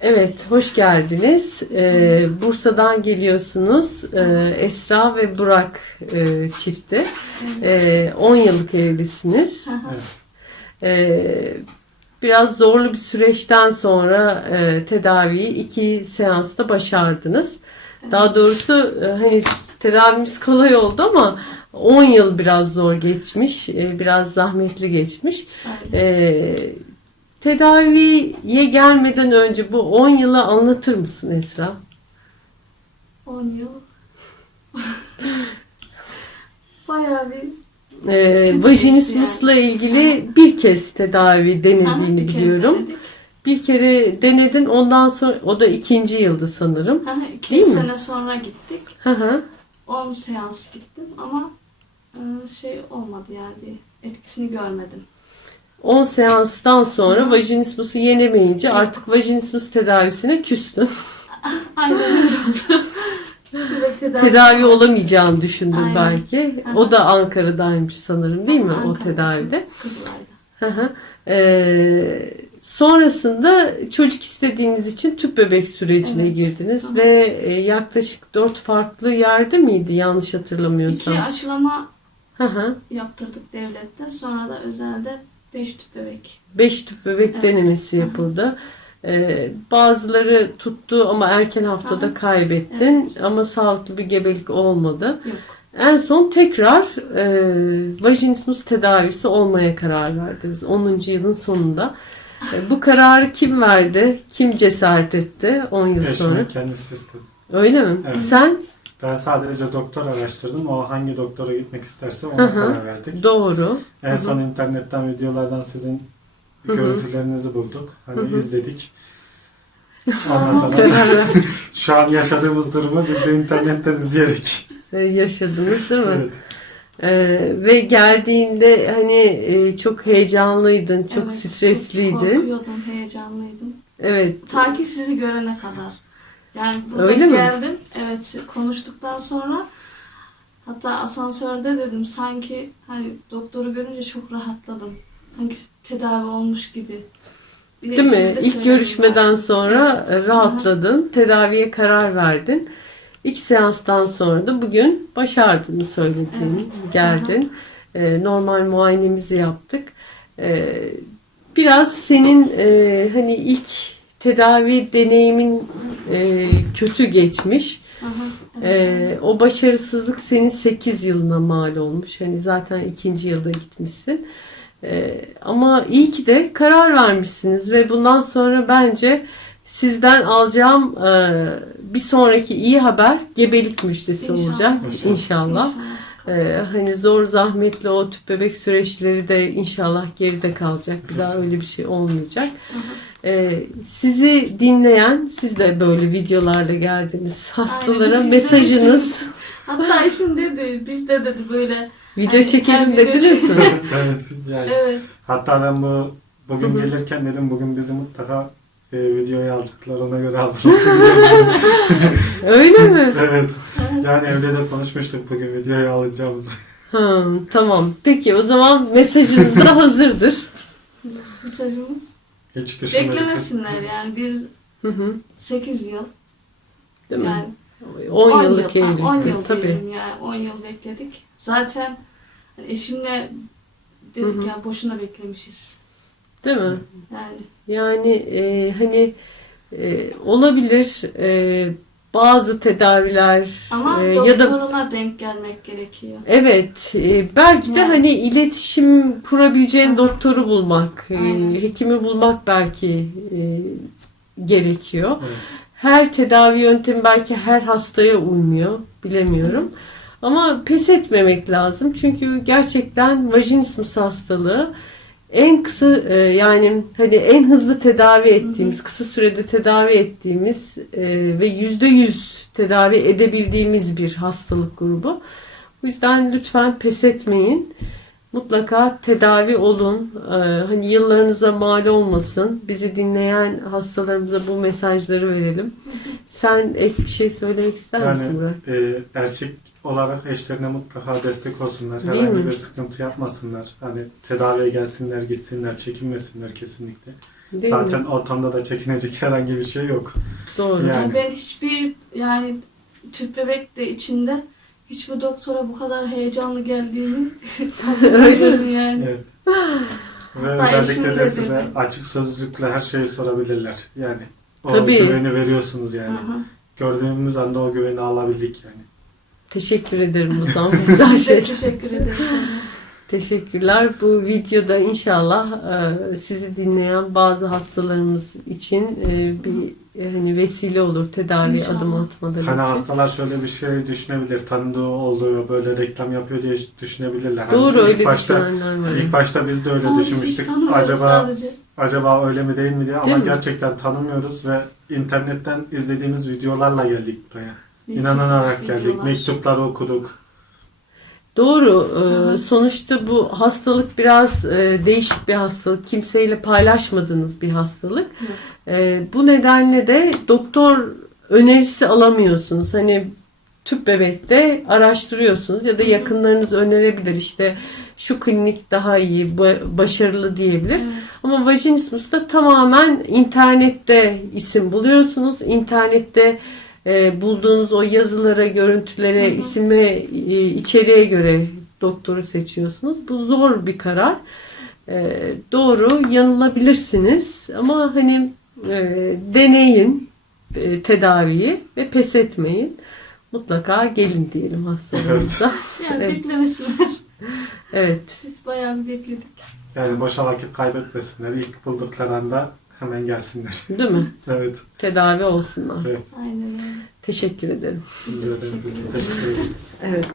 Evet, hoş geldiniz. Ee, Bursa'dan geliyorsunuz. Ee, Esra ve Burak e, çifti. Ee, 10 yıllık evlisiniz. Evet. Ee, biraz zorlu bir süreçten sonra e, tedaviyi iki seansta başardınız. Daha doğrusu e, hani tedavimiz kolay oldu ama 10 yıl biraz zor geçmiş, e, biraz zahmetli geçmiş. Aynen. Ee, tedaviye gelmeden önce bu 10 yılı anlatır mısın Esra? 10 yıl. Bayağı bir Ee, vajinismusla ilgili bir kez tedavi Ha, denediğini bir kere biliyorum. denedik. Bir kere denedin ondan sonra o da ikinci yıldı sanırım. Ha, iki Değil mi? sene sonra gittik. Hı hı. 10 seans gittim ama e, şey olmadı yani bir etkisini görmedim. 10 seanstan sonra vajinismusu yenemeyince artık vajinismus tedavisine küstün. Aynen öyle oldu. Tedavi, Tedavi olamayacağını düşündün Aynen. belki. Hı. O da Ankara'daymış sanırım değil mi o Ankara'daki tedavide? Kızılay'da. Ee, sonrasında çocuk istediğiniz için tüp bebek sürecine Evet. girdiniz Aha. ve e, yaklaşık dört farklı yerde miydi yanlış hatırlamıyorsam? İki aşılama hı. yaptırdık devlette. Sonra da özelde 5 tüp bebek. Beş tüp bebek Evet. denemesi yapıldı. Ee, bazıları tuttu ama erken haftada Aha. kaybettin Evet. ama sağlıklı bir gebelik olmadı. Yok. En son tekrar e, vajinismus tedavisi olmaya karar verdiniz 10. yılın sonunda. E, bu kararı kim verdi? Kim cesaret etti 10 yıl sonra? Eşimin kendisi istedi. Öyle mi? Evet. Sen Ben sadece doktor araştırdım. O hangi doktora gitmek isterse ona hı. karar verdik. doğru. En son internetten videolardan sizin Hı hı. görüntülerinizi bulduk. Hani Hı hı. izledik. Ondan sonra şu an yaşadığımız durumu biz de internetten izledik. e, yaşadınız değil mi? Evet. E, ve geldiğinde hani e, çok heyecanlıydın, çok Evet, stresliydin. Çok korkuyordum, heyecanlıydım. Evet. Ta ki sizi görene kadar. Yani burada Öyle mi? geldim. Evet konuştuktan sonra hatta asansörde dedim sanki hani doktoru görünce çok rahatladım. Sanki tedavi olmuş gibi. Bir de Değil mi? de İlk görüşmeden zaten. sonra Evet. rahatladın, tedaviye karar verdin. İlk seanstan sonra da bugün başardığını söyledin, Evet. geldin. Ee, normal muayenemizi yaptık. Ee, biraz senin e, hani ilk tedavi deneyimin e, kötü geçmiş. Hı hı, evet. Ee, o başarısızlık senin 8 yılına mal olmuş. Hani zaten ikinci yılda gitmişsin. Ee, ama iyi ki de karar vermişsiniz ve bundan sonra bence sizden alacağım e, bir sonraki iyi haber gebelik müjdesi İnşallah. olacak İnşallah. inşallah. Ee, hani zor zahmetli o tüp bebek süreçleri de inşallah geride kalacak. Bir daha öyle bir şey olmayacak. Hı hı. Ee, sizi dinleyen, siz de böyle videolarla geldiniz. Hastalara Aynen, mesajınız, Hatta eşim dedi, biz de dedi böyle. video Hani çekelim dediniz mi? evet. Yani Evet. hatta ben bu bugün Hı hı. gelirken dedim bugün bizi mutlaka e, videoya alacaklar ona göre hazırlanın. Öyle mi? evet. Yani evde de konuşmuştuk bugün videoya alacağımızı. Ha, tamam. Peki o zaman mesajınız da hazırdır. Mesajımız. Hiç düşünmedik. Beklemesinler yani biz Hı hı. 8 yıl Değil mi? yani 10 yıllık yıl, evlilik. 10 yıl Tabii. diyelim yani 10 yıl bekledik. Zaten hani eşimle dedik Hı hı. ya boşuna beklemişiz. Değil mi? Yani Yani e, hani e, olabilir e, bazı tedaviler ama e, ya da doktoruna denk gelmek gerekiyor. Evet, e, belki de Yani. hani iletişim kurabileceğin Aha. doktoru bulmak, e, Aynen. hekimi bulmak belki e, gerekiyor. Evet. Her tedavi yöntemi belki her hastaya uymuyor, bilemiyorum. Ama pes etmemek lazım çünkü gerçekten vajinismus hastalığı en kısa e, yani hani en hızlı tedavi ettiğimiz, kısa sürede tedavi ettiğimiz e, ve yüzde yüz tedavi edebildiğimiz bir hastalık grubu. Bu yüzden lütfen pes etmeyin. Mutlaka tedavi olun. Ee, hani yıllarınıza mal olmasın. Bizi dinleyen hastalarımıza bu mesajları verelim. Sen ek bir şey söylemek ister misin Yani Burak? e, erkek olarak eşlerine mutlaka destek olsunlar. Değil Herhangi mi? bir sıkıntı yapmasınlar. Hani tedaviye gelsinler, gitsinler, çekinmesinler kesinlikle. Değil Zaten mi? ortamda da çekinecek herhangi bir şey yok. Doğru. Yani. Yani ben hiçbir yani tüp bebek de içinde hiçbir doktora bu kadar heyecanlı geldiğini hatırlamıyorum yani. Evet. Ve Hatta özellikle de size açık sözlükle her şeyi sorabilirler. Yani o Tabii. güveni veriyorsunuz yani. Aha. Gördüğümüz anda o güveni alabildik yani. Teşekkür ederim bu zaman güzel Biz de şey. teşekkür ederiz. Teşekkürler. Bu videoda inşallah e, sizi dinleyen bazı hastalarımız için e, bir hani vesile olur tedavi İnşallah. adım atmaları Hani için. hastalar şöyle bir şey düşünebilir. Tanıdığı oluyor böyle reklam yapıyor diye düşünebilirler. Hani Doğru ilk öyle başta, düşünenler var. İlk başta biz de öyle Ama düşünmüştük. Acaba sadece. acaba öyle mi değil mi diye ama Değil mi? gerçekten tanımıyoruz ve internetten izlediğimiz videolarla geldik buraya. Mektup, İnanarak geldik. videolar. Mektupları okuduk. Doğru. e, Hı. sonuçta bu hastalık biraz e, değişik bir hastalık. Kimseyle paylaşmadığınız bir hastalık. E, bu nedenle de doktor önerisi alamıyorsunuz. Hani tüp bebekte araştırıyorsunuz ya da yakınlarınız önerebilir işte şu klinik daha iyi, ba- başarılı diyebilir. Evet. Ama vajinismus'ta tamamen internette isim buluyorsunuz. İnternette e, bulduğunuz o yazılara, görüntülere, Hı hı. isime, e, içeriğe göre doktoru seçiyorsunuz. Bu zor bir karar. E, doğru, yanılabilirsiniz ama hani e, deneyin e, tedaviyi ve pes etmeyin. Mutlaka gelin diyelim hastalarınıza. Yani Evet. beklemesinler. evet. Biz bayağı bir bekledik. Yani boşa vakit kaybetmesinler. İlk buldukları anda hemen gelsinler. Değil mi? evet. Tedavi olsunlar. Evet. Aynen öyle. Teşekkür ederim. Biz de de teşekkür ederiz. teşekkür ederiz. Evet.